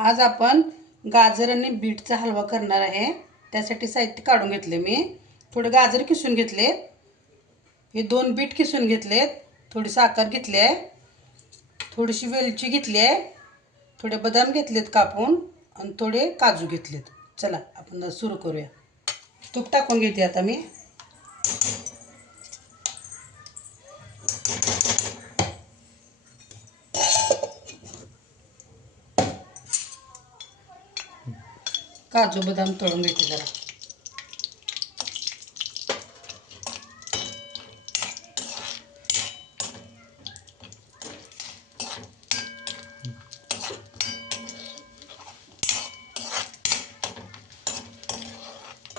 आज आपण गाजर आणि बीटचा हलवा करणार आहे। त्यासाठी साहित्य काढून घेतले मी। थोडे गाजर किसून घेतले, हे 2 बीट किसून घेतलेत, थोडी साखर घेतली आहे, थोडीशी वेलची घेतली आहे, थोडे बदाम घेतलेत कापून आणि थोडे काजू घेतलेत। चला आपण सुरू करूया। तूप टाकून घेते आता मी। काजू बदाम तळून घेते जरा।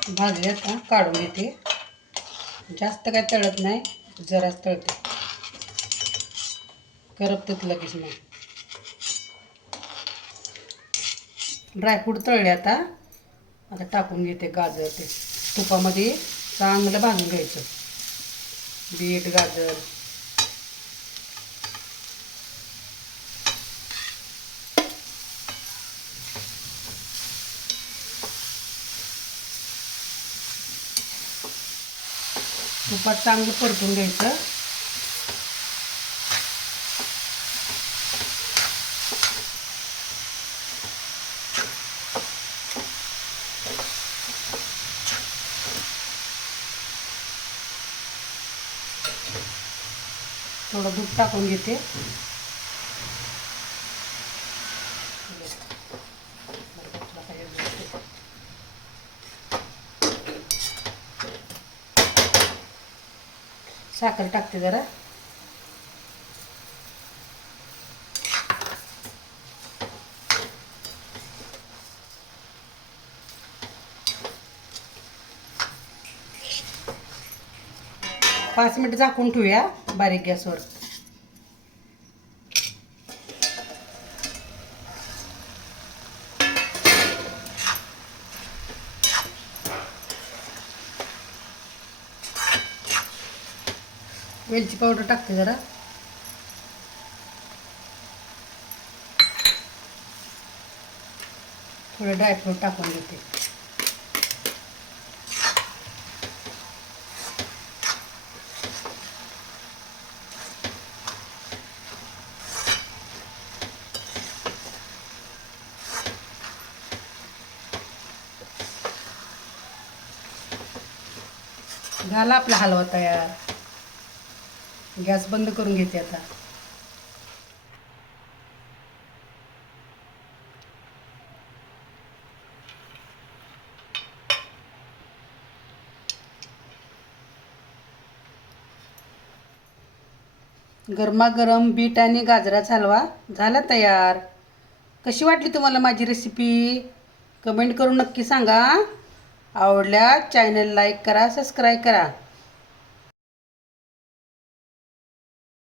भाजले आता काढून घेते। जास्त काय तळत नाही, जराच तळते, करपतेत लगेच मग। ड्रायफ्रूट तळले आता टाकून घेते गाजर। ते तुपामध्ये चांगलं भाजून घ्यायचं, बीट गाजर। तुपात चांगलं परतून घ्यायचं। थोडं दूध टाकून घेते। साखर टाकते जरा। पाच मिनिट झाकून ठेवूया बारीक गॅसवर। वेलची पावडर टाकते जरा। थोडे ड्रायफ्रूट टाकून घेते। झाला आपला हलवा तयार। गॅस बंद करून घेते आता। गरमागरम बीट आणि गाजराचा हलवा झाला तयार। कशी वाटली तुम्हाला माझी रेसिपी? कमेंट करून नक्की सांगा। आवडल्यास चॅनल लाईक करा, सबस्क्राईब करा।